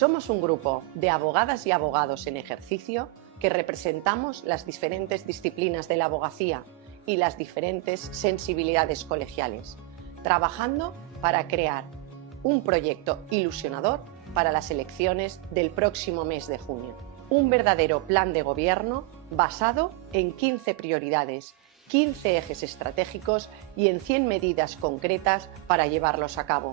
Somos un grupo de abogadas y abogados en ejercicio que representamos las diferentes disciplinas de la abogacía y las diferentes sensibilidades colegiales, trabajando para crear un proyecto ilusionador para las elecciones del próximo mes de junio. Un verdadero plan de gobierno basado en 15 prioridades, 15 ejes estratégicos y en 100 medidas concretas para llevarlos a cabo.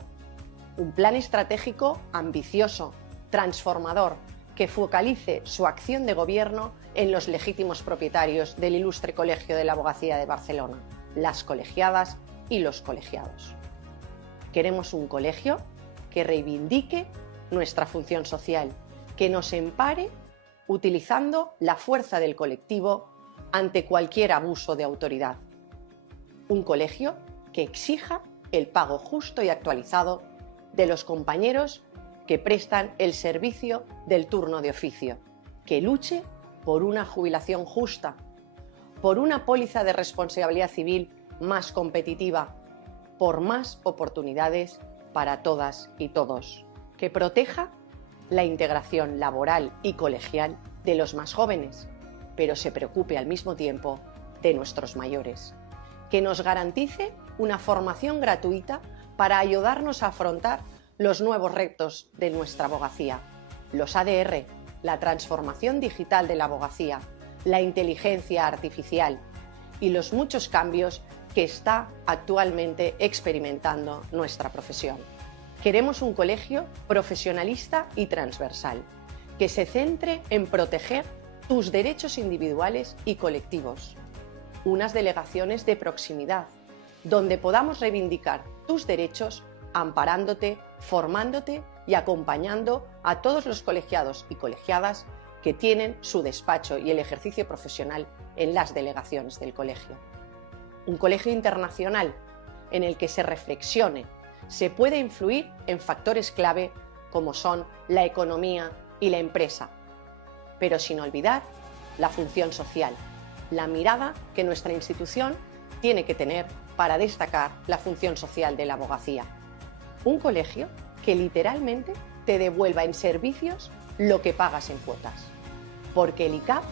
Un plan estratégico ambicioso, transformador, que focalice su acción de gobierno en los legítimos propietarios del ilustre Colegio de la Abogacía de Barcelona, las colegiadas y los colegiados. Queremos un colegio que reivindique nuestra función social, que nos empare utilizando la fuerza del colectivo ante cualquier abuso de autoridad. Un colegio que exija el pago justo y actualizado de los compañeros que prestan el servicio del turno de oficio, que luche por una jubilación justa, por una póliza de responsabilidad civil más competitiva, por más oportunidades para todas y todos, que proteja la integración laboral y colegial de los más jóvenes, pero se preocupe al mismo tiempo de nuestros mayores, que nos garantice una formación gratuita para ayudarnos a afrontar los nuevos retos de nuestra abogacía, los ADR, la transformación digital de la abogacía, la inteligencia artificial y los muchos cambios que está actualmente experimentando nuestra profesión. Queremos un colegio profesionalista y transversal, que se centre en proteger tus derechos individuales y colectivos. Unas delegaciones de proximidad, donde podamos reivindicar tus derechos amparándote, formándote y acompañando a todos los colegiados y colegiadas que tienen su despacho y el ejercicio profesional en las delegaciones del colegio. Un colegio internacional en el que se reflexione, se puede influir en factores clave como son la economía y la empresa, pero sin olvidar la función social, la mirada que nuestra institución tiene que tener para destacar la función social de la abogacía. Un colegio que literalmente te devuelva en servicios lo que pagas en cuotas, porque el ICAP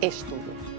es tuyo.